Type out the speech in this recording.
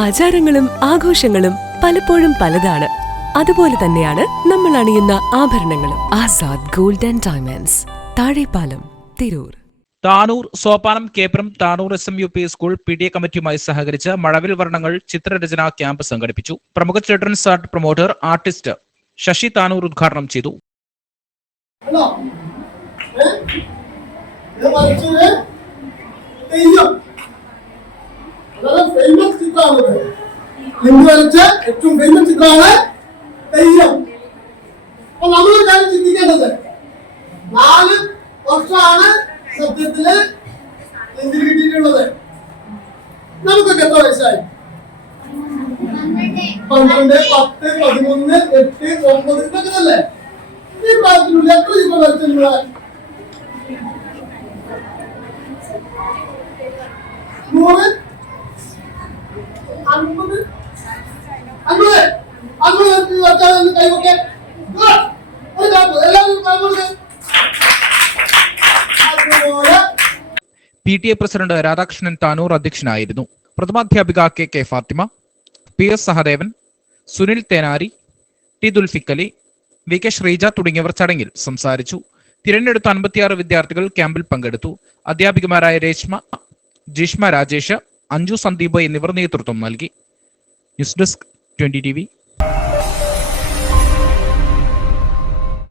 ആചാരങ്ങളും ആഘോഷങ്ങളും പലപ്പോഴും പലതാണ്. അതുപോലെ തന്നെയാണ് നമ്മൾ അണിയുന്ന ആഭരണങ്ങളും. Azad gold and diamonds, Thazhepalam, Tirur. Tanur Sopanam Keprom Tanur SMUP school PTA കമ്മിറ്റിയുമായി സഹകരിച്ച് മഴവിൽ വർണ്ണങ്ങൾ ചിത്രരചനാ ക്യാമ്പ് സംഘടിപ്പിച്ചു. പ്രമുഖ children's art promoter artist Sasi Tanur ഉദ്ഘാടനം ചെയ്തു. ഏറ്റവും ഫേമസ് ചിത്രമാണ് തെയ്യം. അപ്പൊ നമ്മൾ കാര്യം ചിന്തിക്കേണ്ടത് 4 വർഷമാണ് സത്യത്തില് എന്തിന് കിട്ടിയിട്ടുള്ളത്. നമുക്കൊക്കെ എത്ര വയസ്സായി? 12, 10, 13, 8, 9 ഇതൊക്കെ അല്ലേ ഈ പ്രായത്തിലുള്ള എത്ര ചിത്രം വരച്ചിട്ടുള്ള 100, 50 വച്ചാൽ കൈവക്കെ എല്ലാവരും PTA പ്രസിഡന്റ് രാധാകൃഷ്ണൻ താനൂർ അധ്യക്ഷനായിരുന്നു. പ്രഥമാധ്യാപിക KK Fathima, PS Sahadevan, Sunil Thenari, T ദുൽഫിക്കലി, VK Sreeja തുടങ്ങിയവർ ചടങ്ങിൽ സംസാരിച്ചു. തിരഞ്ഞെടുത്ത 56 വിദ്യാർത്ഥികൾ ക്യാമ്പിൽ പങ്കെടുത്തു. അധ്യാപികമാരായ രേഷ്മ, ജിഷ്മ രാജേഷ്, അഞ്ജു സന്ദീപ് എന്നിവർ നേതൃത്വം നൽകി. News desk 20 TV.